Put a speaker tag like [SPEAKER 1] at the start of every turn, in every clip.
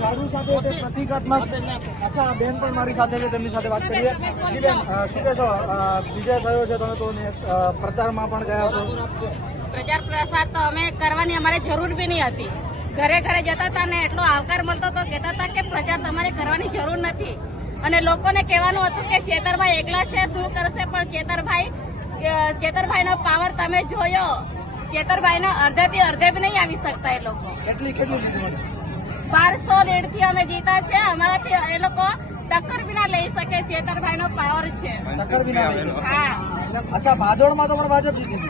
[SPEAKER 1] ઝાડુ સાથે તે પ્રતિકાત્મક અચ્છા બેન પણ મારી સાથે છે તેમની સાથે વાત કરીએ. જી બેન શું કહેશો? વિજય થયો છે તમે તો પ્રચારમાં પણ ગયા છો.
[SPEAKER 2] પ્રચાર પ્રસાર તો અમે કરવાની અમારે જરૂર બી નહીં હતી. ઘરે ઘરે જતા હતા ને એટલો આવકાર મળતો હતો કહેતા હતા કે પ્રચાર તમારે કરવાની જરૂર નથી. અને લોકોને કહેવાનું હતું કે ચેતરભાઈ એકલા છે શું કરશે? પણ ચેતરભાઈ ચેતરભાઈનો પાવર તમે જોયો. ચેતરભાઈનો અડધેથી અડધે બી નહીં આવી શકતા એ લોકો.
[SPEAKER 1] કેટલી કેટલી
[SPEAKER 2] બારસો લીડથી અમે જીતા છે. અમારાથી એ લોકો ટક્કર વિના લઈ શકે ચેતરભાઈનો પાવર છે.
[SPEAKER 1] ટક્કર બી
[SPEAKER 2] હા.
[SPEAKER 1] અચ્છા ભાદોડમાં તો પણ ભાજપ જીતી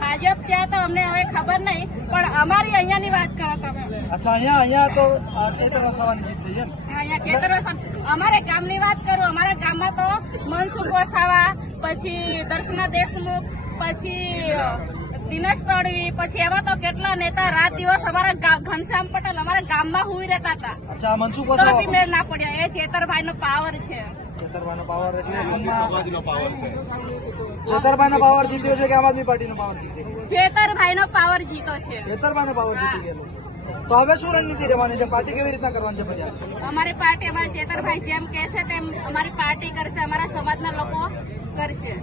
[SPEAKER 2] ભાજપ ત્યાં તો અમને હવે ખબર નહીં પણ અમારી અહીંયાની વાત કરો તમે.
[SPEAKER 1] અચ્છા અહીંયા અહીંયા તો ચેતર વસાવાની જીત થઈ
[SPEAKER 2] અહીંયા ચેતર વસાવા અમારે ગામની વાત કરું અમારા ગામમાં તો મનસુખ વસાવા પછી દર્શના દેશમુખ પછી દિનેશ તડવી પછી એવા તો કેટલા નેતા રાત દિવસ અમારા ઘનશ્યામ પટેલ અમારા ગામમાં હુઈ રહેતા હતા. તો બી મેળ ના પડ્યા. એ ચેતરભાઈ નો પાવર છે.
[SPEAKER 1] ચેતરભાઈનો પાવર એટલે ચેતરભાઈનો પાવર જીત્યો છે કે આમ આદમી પાર્ટીનો પાવર જીત્યો
[SPEAKER 2] ચેતરભાઈ નો પાવર જીતો છે.
[SPEAKER 1] ચેતરભાઈનો પાવર જીતી ગયેલો તો હવે શું રણનીતિ રહેવાની છે? પાર્ટી કેવી રીતના કરવાની છે પછી
[SPEAKER 2] અમારી પાર્ટી અમારા ચેતરભાઈ જેમ કહેશે તેમ અમારી પાર્ટી કરશે અમારા સમાજના લોકો કરશે.